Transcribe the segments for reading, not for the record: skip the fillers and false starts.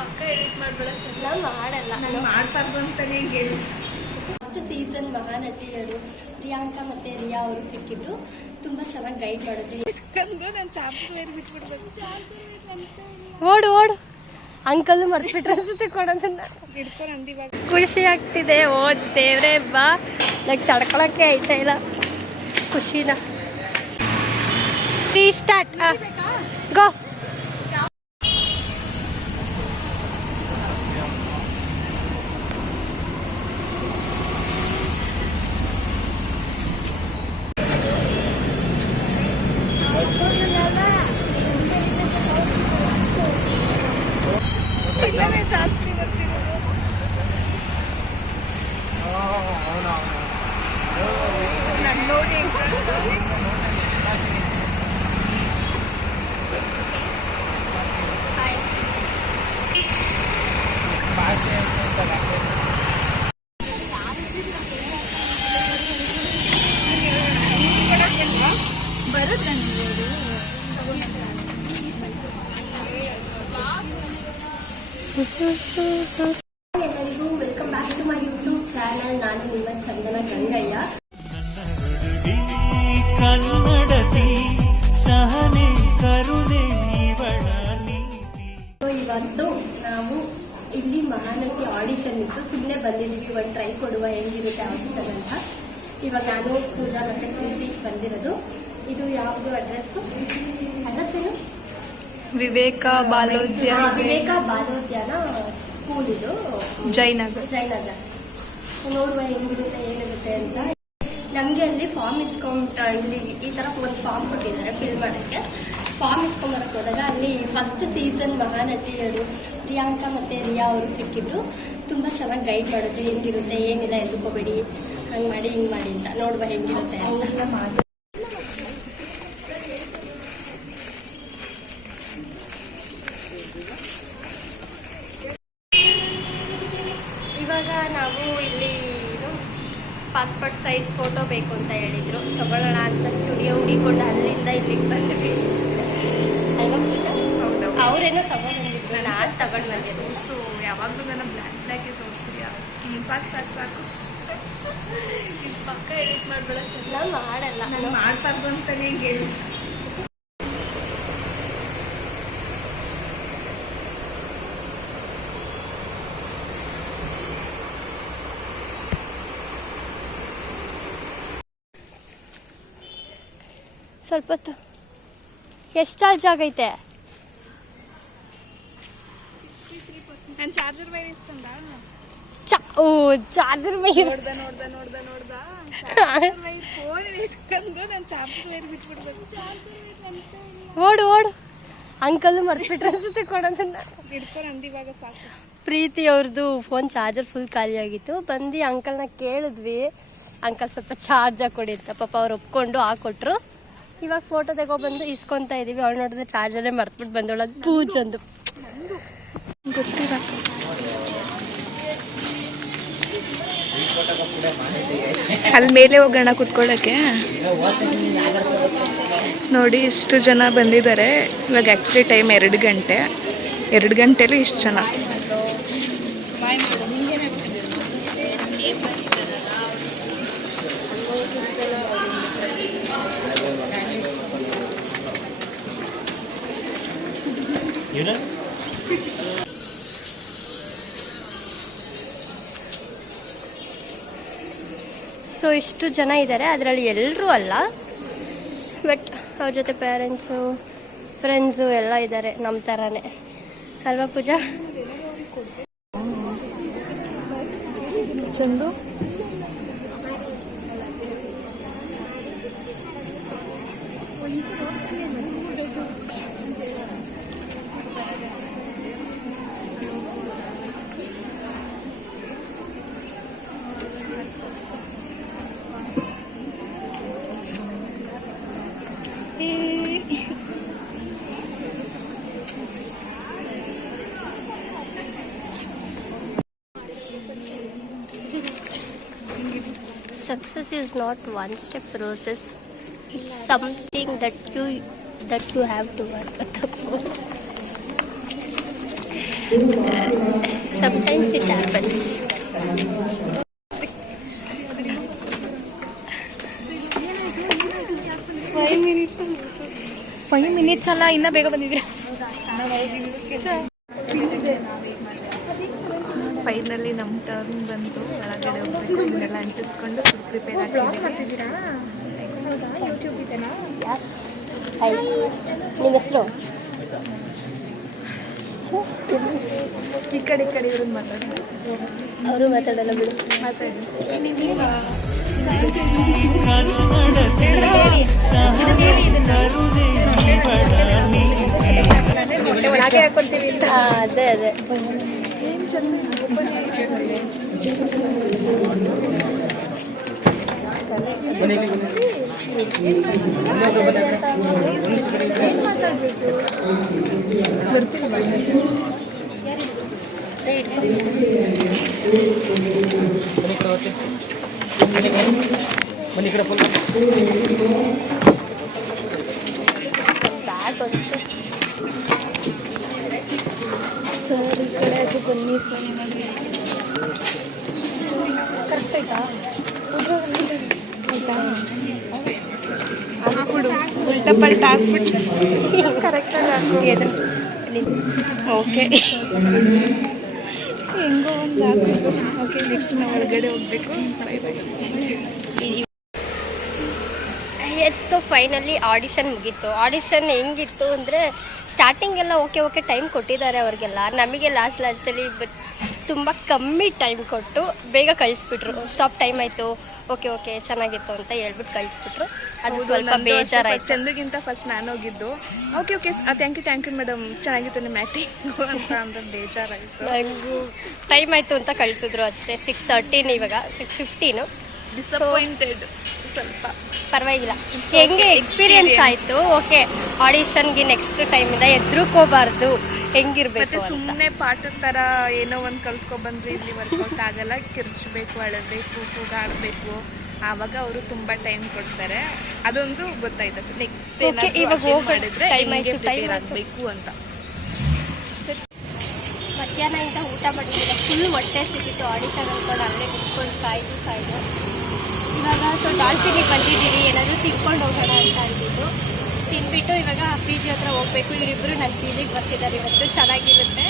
ಪಕ್ಕ ಎಡಿಟ್ ಮಾಡಬೇಡ. ನಾನು ಮಾಡಲ್ಲ, ನಾನು ಮಾಡ್ಬಾರ್ದು ಅಂತಾನೆ ಹೇಳಿ. ಫಸ್ಟ್ ಸೀಸನ್ ಮಹಾನಟಿಯರು ಪ್ರಿಯಾಂಕಾ ಮತ್ತೆ ರಿಯಾ ಅವರು ಸಿಕ್ಕಿದ್ರು. ತುಂಬಾ ಚೆನ್ನಾಗಿ ಗೈಡ್ ಮಾಡಿದ್ರು. ನಾನು ಚಾರ್ಜರ್ ವೈರ್ ಬಿಟ್ಬಿಡ್ಬೇಕು. ಓಡು ಓಡು, ಅಂಕಲ್ ಮರ್ತ್ಬಿಟ್ರೆ ಅನ್ಸುತ್ತೆ ಕೊಡೋದನ್ನ. ಖುಷಿ ಆಗ್ತಿದೆ. ಓ ದೇವ್ರೆ ಬಾ, ಲೈಕ್ ತಡ್ಕೊಳಕ್ಕೆ ಆಯ್ತಾ ಇಲ್ಲ ಖುಷಿನ. ಸ್ಟಾರ್ಟ್ ಗೋ. ಜಾಸ್ತಿ ಬರ್ತಿರೋದು ನನ್ನ ನೋಡಿ. ಬರುತ್ತೆ ಎಲ್ಲರಿಗೂ welcome back to my YouTube channel. ನಾನು ನಿಮ್ಮ ಚಂದನ ಗಂಗಯ್ಯ. ಇವತ್ತು ನಾವು ಇಲ್ಲಿ ಮಹಾನಟಿ ಆಡಿಷನ್ ಇತ್ತು, ಸುಮ್ಮನೆ ಬಂದಿದ್ದೀವಿ. ಒಂದು ಟ್ರೈ ಕೊಡುವ ಹೆಂಗಿರುತ್ತೆ ಆಡಿಷನ್ ಅಂತ. ಇವಾಗ ನಾನು ಪೂಜಾ ಮತ್ತೆ ಪ್ರೀತಿ ಬಂದಿರೋದು. ಇದು ಯಾವುದು ಅಡ್ರೆಸ್ ಏನು? ವಿವೇಕ ಬಾಲೋದ್ಯಾನ ಸ್ಕೂಲ್ ಇದು, ಜಯನಗರ. ನೋಡುವ ಹೆಂಗಿರುತ್ತೆ ಏನಿರುತ್ತೆ ಅಂತ. ನಮಗೆ ಅಲ್ಲಿ ಫಾರ್ಮ್ ಇಲ್ಲಿ ಈ ಥರ ಒಂದು ಫಾರ್ಮ್ ಕೊಟ್ಟಿದ್ದಾರೆ ಫಿಲ್ ಮಾಡೋಕ್ಕೆ. ಫಾರ್ಮ್ ಇಸ್ಕೊಂಬರಕ್ಕೆ ಹೋದಾಗ ಅಲ್ಲಿ ಫಸ್ಟ್ ಸೀಸನ್ ಮಹಾನಟಿಯರು ಪ್ರಿಯಾಂಕಾ ಮತ್ತು ರಿಯಾ ಅವರು ಸಿಕ್ಕಿದ್ರು. ತುಂಬ ಚೆನ್ನಾಗಿ ಗೈಡ್ ಮಾಡಿದ್ರು, ಹೆಂಗಿರುತ್ತೆ ಏನಿಲ್ಲ ಎದ್ಕೋಬೇಡಿ, ಹಂಗೆ ಮಾಡಿ ಹಿಂಗೆ ಮಾಡಿ ಅಂತ. ನೋಡುವ ಹೆಂಗಿರುತ್ತೆ ಅಂತ. ಇವಾಗ ನಾವು ಇಲ್ಲಿ ಪಾಸ್ಪೋರ್ಟ್ ಸೈಜ್ ಫೋಟೋ ಬೇಕು ಅಂತ ಹೇಳಿದ್ರು, ತಗೊಳ್ಳೋಣ ಅಂತ ಸ್ಟುಡಿಯೋ ಹುಡಿಕೊಂಡು ಅಲ್ಲಿಂದ ಇಲ್ಲಿಗೆ ಬಂದ್ವಿ ಅಲ್ವಾ ಪೂಜಾ? ಅವರೇನೋ ತಗೊಂಡ್ಬಂದಿದ್ರು, ನಾನು ತಗೊಂಡು ಬಂದಿದ್ದು. ಸೊ ಯಾವಾಗಲೂ ನನ್ನ ಬ್ಲ್ಯಾಕ್ ತೋರಿಸ್ತೀಯ? ಸಾಕು ಪಕ್ಕ ಎಡಿಟ್ ಮಾಡಬೇಡ. ನಾನು ಮಾಡಲ್ಲ, ನಾನು ಮಾಡ್ಬಾರ್ದು ಅಂತಾನೆ ಹೇಳಿ. ಸ್ವಲ್ಪ ಹೊತ್ತು. ಎಷ್ಟು ಚಾರ್ಜ್ ಆಗೈತೆ? ನಾನು ಚಾರ್ಜರ್ ವೈರ್ ಇಸ್ಕೊಂಡ. ಓ ಚಾರ್ಜರ್ ವೈರ್ ನೋಡ್ದ ಚಾರ್ಜರ್ ವೈರ್ ಫೋನ್ ಇಸ್ಕೊಂಡು ನಾನು ಚಾರ್ಜರ್ ವೈರ್ ಬಿಟ್ಬಿಡ್ಬೇಕು. ಓಡು ಓಡು, ಅಂಕಲ್ ಮರ್ತ್ಬಿಟ್ರೆ ಅನ್ಸುತ್ತೆ ಕೊಡೋದನ್ನ. ಹಿಡ್ಕೊಂಡು ಇವಾಗ ಸಾಕು. ಪ್ರೀತಿ ಅವ್ರದ್ದು ಫೋನ್ ಚಾರ್ಜರ್ ಫುಲ್ ಖಾಲಿ ಆಗಿತ್ತು. ಬಂದು ಅಂಕಲ್ನ ಕೇಳಿದ್ವಿ, ಅಂಕಲ್ ಸ್ವಲ್ಪ ಚಾರ್ಜ್ ಕೊಡಿ ಅಂತ. ಪಾಪ ಅವ್ರು ಒಪ್ಕೊಂಡು ಹಾಕೊಟ್ರು. ಇವಾಗ ಫೋಟೋ ತಗೊಬಂದು ಇಸ್ಕೊತಾ ಇದೀವಿ. ಅವಳು ನೋಡಿದ್ರೆ ಚಾರ್ಜರೇ ಮರ್ತ್ಬಿಟ್ಟು ಬಂದವಳು. ಅದು ಪೂಜಂದು ಗೊತ್ತಿಲ್ಲ. ಅಲ್ಲಿ ಮೇಲೆ ಹೋಗೋಣ ಕುತ್ಕೊಳ್ಳೋಕ್ಕೆ. ನೋಡಿ ಇಷ್ಟು ಜನ ಬಂದಿದ್ದಾರೆ. ಇವಾಗ ಆ್ಯಕ್ಚುಲಿ ಟೈಮ್ 2 ಗಂಟೆ. 2 ಗಂಟೆಲಿ ಇಷ್ಟು ಜನ. ಸೊ ಇಷ್ಟು ಜನ ಇದ್ದಾರೆ. ಅದರಲ್ಲಿ ಎಲ್ಲರೂ ಅಲ್ಲ, ಬಟ್ ಅವ್ರ ಜೊತೆ ಪೇರೆಂಟ್ಸು ಫ್ರೆಂಡ್ಸು ಎಲ್ಲ ಇದ್ದಾರೆ, ನಮ್ಮ ಥರನೇ ಅಲ್ವಾ Pooja? Chandu Success is not one-step process. It's something that you have to work with. Sometimes it happens. Five minutes ಅಲ್ಲ, ಇನ್ನೂ ಬೇಗ ಬಂದಿದ್ದೀರಾ. ಫೈನಲಿ ನಮ್ಮ ಟರ್ನ್ ಬಂತು. ಒಳಗಡೆ ಹೋಗ್ಬೇಕು, ಇದನ್ನೆಲ್ಲ ಅಂಟಿಸ್ಕೊಂಡು ಪ್ರಿಪೇರ್ ಆಗ್ತಿದ್ದೀರಾ. ನಿಮ್ಮ ಹೆಸರು? ಈ ಕಡೆ ಇವ್ರನ್ನ ಮಾತಾಡ್ತಾರೆ. ಅವರು ಮಾತಾಡಲ್ಲ ಬಿಡು. ಒಳಗೆ ಹಾಕೊಂತೀವಿ ಅಂತ. ಅದೇ ಅದೇ ಏನು ಚಂದ. ಸರ್ ಈ ಕಡೆ ಅದು ಬನ್ನಿ ಸರ್. ಕರೆಕ್ಟ್ ಆಯ್ತಾ? ಆಯ್ತಾ? ಹಾಕ್ಬಿಡು, ಉಲ್ಟಾ ಪಲ್ಟ ಹಾಕ್ಬಿಟ್ಟು ಕರೆಕ್ಟಾಗಿ ಹಾಕೋದು. ಓಕೆ, ಹೆಂಗೋ ಒಂದು ಹಾಕ್ಬಿಟ್ಟು. ಓಕೆ, ನೆಕ್ಸ್ಟ್ ನಾವು ಒಳಗಡೆ ಹೋಗಬೇಕು. Bye bye. Yes, so finally audition ಮುಗೀತು. ಆಡಿಷನ್ ಹೆಂಗಿತ್ತು ಅಂದರೆ ಸ್ಟಾರ್ಟಿಂಗ್ ಎಲ್ಲ ಓಕೆ ಟೈಮ್ ಕೊಟ್ಟಿದ್ದಾರೆ ಅವ್ರಿಗೆಲ್ಲ. ನಮಗೆ ಲಾಸ್ಟಲ್ಲಿ ತುಂಬ ಕಮ್ಮಿ ಟೈಮ್ ಕೊಟ್ಟು ಬೇಗ ಕಳಿಸ್ಬಿಟ್ರು. ಸ್ಟಾಪ್ ಟೈಮ್ ಆಯಿತು, ಓಕೆ ಚೆನ್ನಾಗಿತ್ತು ಅಂತ ಹೇಳ್ಬಿಟ್ಟು ಕಳಿಸ್ಬಿಟ್ರು. ಅದು ಸ್ವಲ್ಪ ಬೇಜಾರಾಯ್ತು. ಚಂದಗಿಂತ ಫಸ್ಟ್ ನಾನು ಹೋಗಿದ್ದು. ಓಕೆ ಥ್ಯಾಂಕ್ ಯು ಮೇಡಮ್, ಚೆನ್ನಾಗಿತ್ತು ನಿಮ್ಮ ಆ್ಯಕ್ಟಿಂಗು ಅಂತ ಅಂದ್ರೆ ಬೇಜಾರಾಯಿತು. ನನಗೂ ಟೈಮ್ ಆಯಿತು ಅಂತ ಕಳಿಸಿದ್ರು ಅಷ್ಟೇ. 6:13, ಇವಾಗ 6:15. ಡಿಸಪಾಯಿಂಟೆಡ್ ಸ್ವಲ್ಪ. ಪರವಾಗಿಲ್ಲ, ಹೆಂಗೆ ಎಕ್ಸ್ಪೀರಿಯನ್ಸ್ ಆಯಿತು. ಓಕೆ, ಆಡಿಷನ್ಗೆ ನೆಕ್ಸ್ಟ್ ಟೈಮಿಂದ ಹೆದ್ರುಕೋಬಾರ್ದು, ಹೆಂಗಿರ್ಬೇಕು. ಮತ್ತೆ ಸುಮ್ಮನೆ ಪಾಠದ ಥರ ಏನೋ ಒಂದು ಕಲ್ತ್ಕೊಬಂದ್ರೆ ಇಲ್ಲಿ ವರ್ಕೌಟ್ ಆಗಲ್ಲ. ಕಿರ್ಚಬೇಕು, ಅಳಬೇಕು, ಕೂಗಾಡಬೇಕು. ಆವಾಗ ಅವರು ತುಂಬ ಟೈಮ್ ಕೊಡ್ತಾರೆ. ಅದೊಂದು ಗೊತ್ತಾಯ್ತು ಅಷ್ಟೇ. ನೆಕ್ಸ್ಟ್ ಇವಾಗ ಮಾಡಿದ್ರೆ ಟೈಮ್ ಆಗಬೇಕು ಅಂತ. ಮಧ್ಯಾಹ್ನದಿಂದ ಊಟ ಮಾಡಿದ್ದಿಲ್ಲ, ಫುಲ್ ಹೊಟ್ಟೆ ಸಿಕ್ಕಿತ್ತು. ಆಡಿಷನ್ ಅಂದ್ಕೊಂಡು ಅಲ್ಲೇ ಕುತ್ಕೊಂಡು ಕಾಯ್ದು ಇವಾಗ ಡಾಲ್ಫಿನಿಗೆ ಬಂದಿದ್ದೀವಿ, ಏನಾದರೂ ತಿನ್ಕೊಂಡು ಹೋಗೋಣ ಅಂತ ಅಂದಿದ್ದು. ತಿನ್ಬಿಟ್ಟು ಇವಾಗ ಪಿ ಜಿ ಹತ್ರ ಹೋಗ್ಬೇಕು. ಇವರಿಬ್ಬರು ನನ್ನ ಪಿ ಜಿಗೆ ಬರ್ತಿದ್ದಾರೆ ಇವತ್ತು. ಚೆನ್ನಾಗಿರುತ್ತೆ.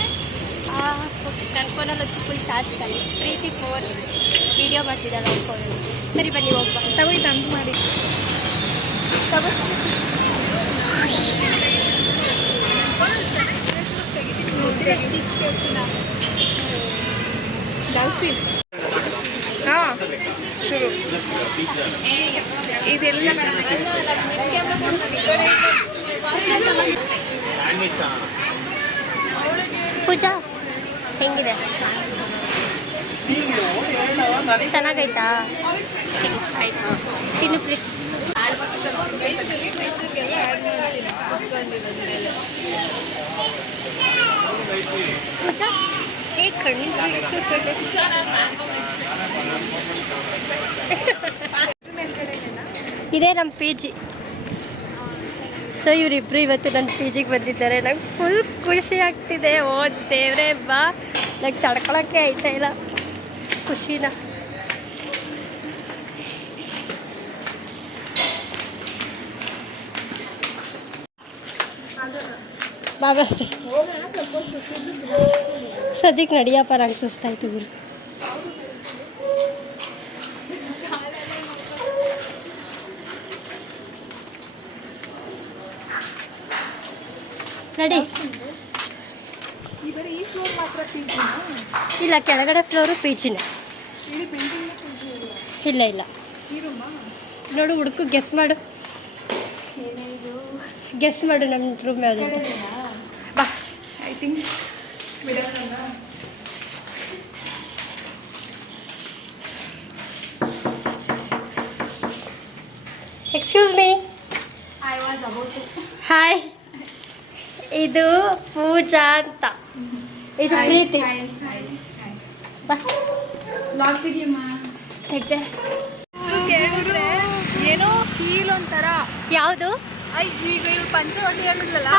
ನನ್ನ ಫೋನಲ್ಲಿ వచ్చి ಫುಲ್ ಚಾರ್ಜ್ ಖಾಲಿ. ಪ್ರೀತಿ ಫೋನ್ ವೀಡಿಯೋ ಮಾಡ್ತಿದ್ದಾಳೆ ಅವ್ರ ಫೋನಲ್ಲಿ. ಸರಿ ಬನ್ನಿ ಹೋಗ್ಬಾ. ತಗೊಳ್ಳಿ, ತಂದು ಮಾಡಿ ಡಾಲ್ಫಿನ್. ಹಾಂ, ಶುರು. ಇದೆಲ್ಲ ಪೂಜಾ ಹೆಂಗಿದೆ? ಚೆನ್ನಾಗೈತಾ? ಆಯ್ತು, ತಿನ್ನು ಪ್ರೀತಿ. ಪೂಜಾ ಇದೇ ನಮ್ಮ ಪಿ ಜಿ. ಸೊ ಇವರಿಬ್ಬರು ಇವತ್ತು ನನ್ನ ಪಿ ಜಿಗೆ ಬಂದಿದ್ದಾರೆ. ನಂಗೆ ಫುಲ್ ಖುಷಿ ಆಗ್ತಿದೆ. ಓ ದೇವ್ರೇ ಬಾ, ನಂಗೆ ತಡ್ಕೊಳಕ್ಕೆ ಆಯ್ತಾ ಇಲ್ಲ ಖುಷಿನ. ಬಾಬಾ ಸದ್ಯಕ್ಕೆ ನಡಿಯಪ್ಪ, ನಂಗೆ ಸುಸ್ತಾಯ್ತು ಗುರು. ನಡಿ. ಇಲ್ಲ, ಕೆಳಗಡೆ ಫ್ಲೋರು ಪಿ ಜಿನೇ. ಇಲ್ಲ ನೋಡು, ಹುಡುಕು ಗೆಸ್ ಮಾಡು. ನಮ್ಮ ರೂಮ್ ಯಾವುದು? ಬಾ. I think excuse me. Hi, ಇದು ಪೂಜಾ ಅಂತ. ಇದು ಪ್ರೀತಿ. ಏನೋ ಫೀಲ್ ಒಂಥರ. ಯಾವುದು? ಈಗ ಇವ್ರು ಪಂಚವಟಿ ಹೇಳಿದ್ಲಲ್ಲ,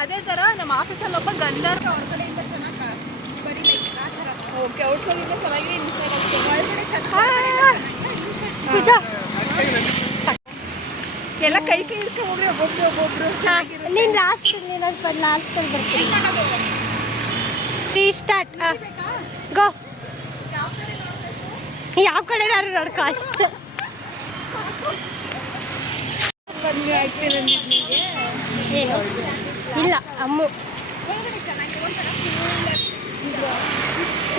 ಅದೇ ತರ ನಮ್ಮ ಆಫೀಸಲ್ಲಿ ಒಬ್ಬ ಗಂಧರ್ವ ಅವ್ರ ಕಡೆಯಿಂದ ಚೆನ್ನಾಗಿ ಓಕೆ ಔಟ್ಸೈಡ್ ಇಂದ ಚೆನ್ನಾಗಿದೆ ಇನ್ಸೈಡ್ ಅಷ್ಟೇ ನಿಜ ಎಲ್ಲ ಕೈ ಕೈ ಇಟ್ಕೊಂಡು ಹೋಗ್ರಿ ಒಬ್ಬೊಬ್ರು ಚೆನ್ನಾಗಿರುತ್ತೆ ನೀನು ಲಾಸ್ಟ್ ಲಾಸ್ಟಲ್ಲಿ ಬರ್ತೀನಿ ಸ್ಟಾರ್ಟ್ ಗೋ ಯಾವ ಕಡೆ ಯಾರು ನೋಡ್ಕೊ ಅಷ್ಟೆ ಬಂದು ಆಗ್ತಿದೆ ನಿಮಗೆ ಏನು ಇಲ್ಲ ಅಮ್ಮು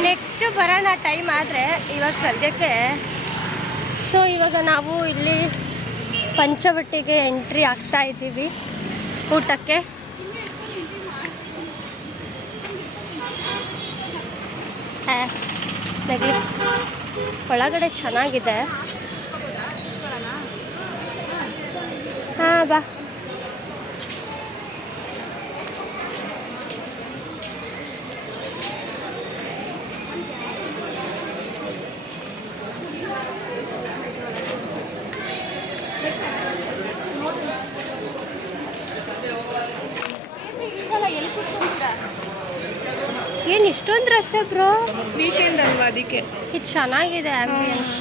ನೆಕ್ಸ್ಟ್ ಬರೋಣ ಟೈಮ್ ಆದರೆ ಇವಾಗ ಸದ್ಯಕ್ಕೆ ಸೊ ಇವಾಗ ನಾವು ಇಲ್ಲಿ ಪಂಚವಟಿಗೆ ಎಂಟ್ರಿ ಆಗ್ತಾ ಇದ್ದೀವಿ ಊಟಕ್ಕೆ. ನಗಲಿ ಒಳಗಡೆ ಚೆನ್ನಾಗಿದೆ. ಹಾಂ ಬಾ. ಏನು ಇಷ್ಟೊಂದು ರಶ್ ಬ್ರೋ? ವೀಕೆಂಡ್ ಅಲ್ವಾ ಅದಕ್ಕೆ. ಇದು ಚೆನ್ನಾಗಿದೆ ಆಂಬಿಯನ್ಸ್.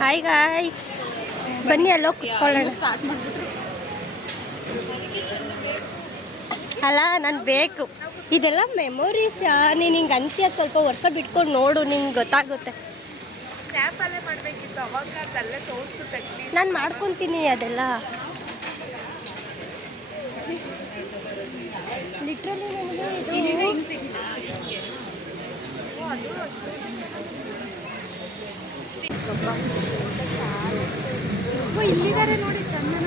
ಹಾಯ್ ಗಾಯ್ಸ್, ಬನ್ನಿ ಅಲ್ಲೋ ಕುತ್ಕೊಳ್ಳೋಣ. ಅಲ್ಲ ನಾನು ಬೇಕು ಇದೆಲ್ಲ ಮೆಮೊರೀಸ್. ನೀನು ಹಿಂಗೆ ಅಂತೀಯ, ಸ್ವಲ್ಪ ವರ್ಷ ಬಿಟ್ಕೊಂಡು ನೋಡು, ನಿಂಗೆ ಗೊತ್ತಾಗುತ್ತೆ. ಸ್ನ್ಯಾಪಲ್ಲೇ ಮಾಡಬೇಕಿತ್ತು, ಅವಾಗ ಅದಲ್ಲೇ ತೋರಿಸುತ್ತೆ. ನಾನು ಮಾಡ್ಕೊತೀನಿ ಅದೆಲ್ಲ. ಲಿಟ್ರಲಿ ನನಗೆ ಇಲ್ಲಿದ್ದಾರೆ ನೋಡಿ ಚಂದನ.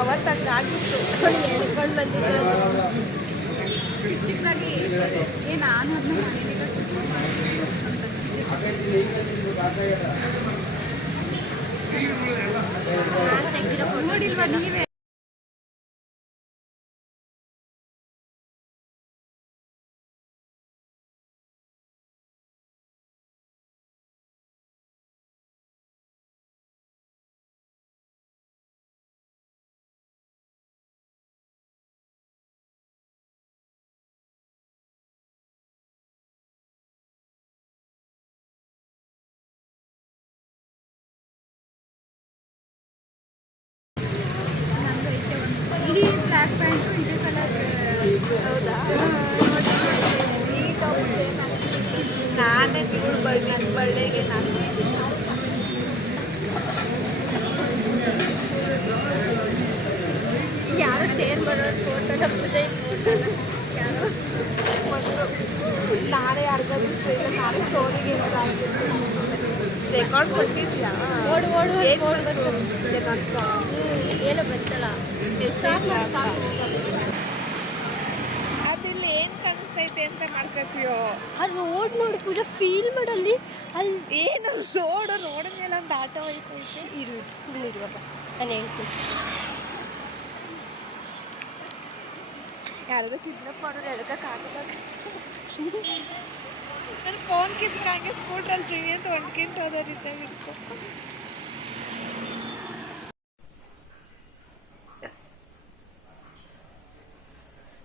ಅವತ್ತಾಗಿತ್ತು ಹೇಳ್ಕೊಂಡು ಬಂದಿದ್ದು. ಚಿಕ್ಕದಾಗಿ ನಾನು ನೋಡಿಲ್ವಾ ನೀವೇ? ಇಲ್ಲಿ ಬ್ಲ್ಯಾಕ್ ಪ್ಯಾಂಟು ಇದೇ ಕಲರ್. ಹೌದಾ? ಈ ಟಾಪ್ ನಾನೇ ಇವಳು ಬರ್ಡೇಗೆ ನಾನು ಯಾರು ಶೇರ್ ಮಾಡೋದು ಫೋಟೋನ ಯಾರು ನಾನೇ ಯಾರಿಗಾದ್ರೂ ನಾನೇ ಸ್ಟೋರಿಗೆ ರೆಕಾರ್ಡ್ ಕೊಟ್ಟಿದ್ಯಾ? ಓಡು ಓಡು ಓಡು ಬಂತು. ಏನು ಬಂತಲ್ಲ ಅದಿಲ್ಲಿ ಏನು ಕಾಣಿಸ್ತೈತೆ ಅಂತ ಮಾಡ್ಕೊತೀಯೋ? ಆ ರೋಡ್ ನೋಡಿ ಪೂಜಾ ಫೀಲ್ ಮಾಡಲ್ಲಿ. ಅಲ್ಲಿ ಏನು ರೋಡ್ ಮೇಲೆ ಒಂದು ಆಟೋ ಹೋಯ್ತೈತೆ. ಇರು ಸುಮ್ಮನೆ ಇರುವಾಗ ನಾನು ಹೇಳ್ತೀನಿ. ಯಾರಾದ್ರೂ ಕಿಡ್ನಾಪ್ ಮಾಡೋರು ಎಳ್ಕಕ್ಕಾಗಲ್ಲ. ನನ್ನ ಫೋನ್ ಕಿತ್ಕೊಂಡೆ ಸ್ಕೂಟ್ರಲ್ಲಿ ಜೀವಿ ಅಂತ ಹೊಂದ್ಕಿಂತ ಹೋದೋರಿದ್ದಾಗಿತ್ತು.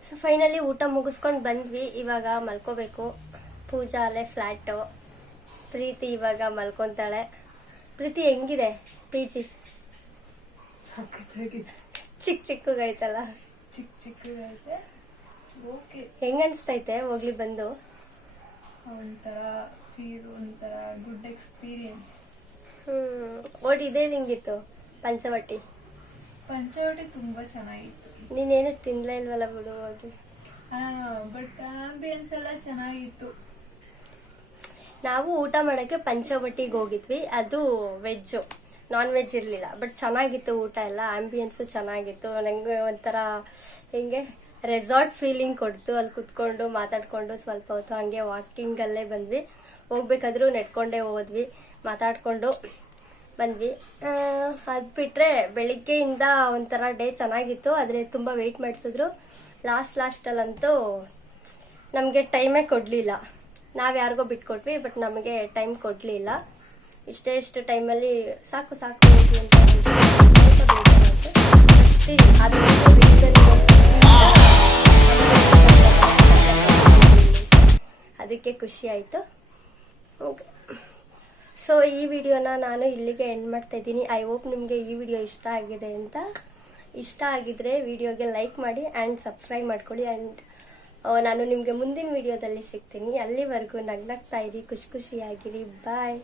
ಸೊ ಫೈನಲಿ ಊಟ ಮುಗಿಸ್ಕೊಂಡು ಬಂದ್ವಿ. ಇವಾಗ ಮಲ್ಕೋಬೇಕು. ಪೂಜಾ ಅಲ್ಲೇ ಫ್ಲ್ಯಾಟು. ಪ್ರೀತಿ ಇವಾಗ ಮಲ್ಕೊತಾಳೆ. ಪ್ರೀತಿ ಹೆಂಗಿದೆ ಪಿ ಜಿ? ಸಖತ್ತಾಗಿದೆ. ಚಿಕ್ಕಗೈತಲ್ಲ. ಚಿಕ್ಕಗೈತೆ. ಓಕೆ. ಹೆಂಗ ಅನ್ಸ್ತೈತೆ ಹೋಗ್ಲಿ ಬಂದು? ಒಂಥರ ಫೀಲ್, ಒಂಥರ ಗುಡ್ ಎಕ್ಸ್ಪೀರಿಯನ್ಸ್. ಓಡಿ ಇದೇ ಹಿಂಗಿತ್ತು ಪಂಚವಟಿ. ಪಂಚವಟಿ ತುಂಬಾ ಚೆನ್ನಾಗಿತ್ತು. ನೀನೇನು ತಿನ್ಲೇ ಇಲ್ವಲ್ಲ ಬಿಡು ಹೋಗಿ. ಬಟ್ ಆಂಬಿಯನ್ಸ್ ಎಲ್ಲ ಚೆನ್ನಾಗಿತ್ತು. ನಾವು ಊಟ ಮಾಡಕ್ಕೆ ಪಂಚವಟಿಗೆ ಹೋಗಿದ್ವಿ. ಅದು ವೆಜ್ಜು, ನಾನ್ ವೆಜ್ ಇರಲಿಲ್ಲ. ಬಟ್ ಚೆನ್ನಾಗಿತ್ತು ಊಟ ಎಲ್ಲ. ಆಂಬಿಯನ್ಸು ಚೆನ್ನಾಗಿತ್ತು. ನಂಗೆ ಒಂಥರ ಹಿಂಗೆ ರೆಸಾರ್ಟ್ ಫೀಲಿಂಗ್ ಕೊಡ್ತು. ಅಲ್ಲಿ ಕುತ್ಕೊಂಡು ಮಾತಾಡ್ಕೊಂಡು ಸ್ವಲ್ಪ ಹೊತ್ತು ಹಂಗೆ ವಾಕಿಂಗಲ್ಲೇ ಬಂದ್ವಿ. ಹೋಗ್ಬೇಕಾದ್ರೂ ನೆಟ್ಕೊಂಡೇ ಹೋದ್ವಿ, ಮಾತಾಡ್ಕೊಂಡು ಬಂದ್ವಿ. ಅದು ಬಿಟ್ರೆ ಬೆಳಿಗ್ಗೆಯಿಂದ ಒಂಥರ ಡೇ ಚೆನ್ನಾಗಿತ್ತು. ಆದರೆ ತುಂಬ ವೆಯ್ಟ್ ಮಾಡಿಸಿದ್ರು. ಲಾಸ್ಟಲ್ಲಂತೂ ನಮಗೆ ಟೈಮೇ ಕೊಡಲಿಲ್ಲ. ನಾವು ಯಾರಿಗೋ ಬಿಟ್ಕೊಟ್ವಿ, ಬಟ್ ನಮಗೆ ಟೈಮ್ ಕೊಡಲಿಲ್ಲ. ಇಷ್ಟು ಟೈಮಲ್ಲಿ ಸಾಕು ಹೋಗಿ ಅಂತ ಸ್ವಲ್ಪ ಬೇಜಾರಾಯ್ತು. ಅದಕ್ಕೆ ಖುಷಿ ಆಯಿತು. ಓಕೆ, ಸೊ ಈ ವಿಡಿಯೋನ ನಾನು ಇಲ್ಲಿಗೆ ಎಂಡ್ ಮಾಡ್ತಾ ಇದ್ದೀನಿ. ಐ ಹೋಪ್ ನಿಮಗೆ ಈ ವಿಡಿಯೋ ಇಷ್ಟ ಆಗಿದೆ ಅಂತ. ಇಷ್ಟ ಆಗಿದ್ರೆ ವಿಡಿಯೋಗೆ ಲೈಕ್ ಮಾಡಿ ಆ್ಯಂಡ್ ಸಬ್ಸ್ಕ್ರೈಬ್ ಮಾಡ್ಕೊಳ್ಳಿ. ಆ್ಯಂಡ್ ನಾನು ನಿಮಗೆ ಮುಂದಿನ ವಿಡಿಯೋದಲ್ಲಿ ಸಿಗ್ತೀನಿ. ಅಲ್ಲಿವರೆಗೂ ನಗ್ನಗ್ತಾ ಇರಿ, ಖುಷಿಯಾಗಿರಿ. ಬಾಯ್.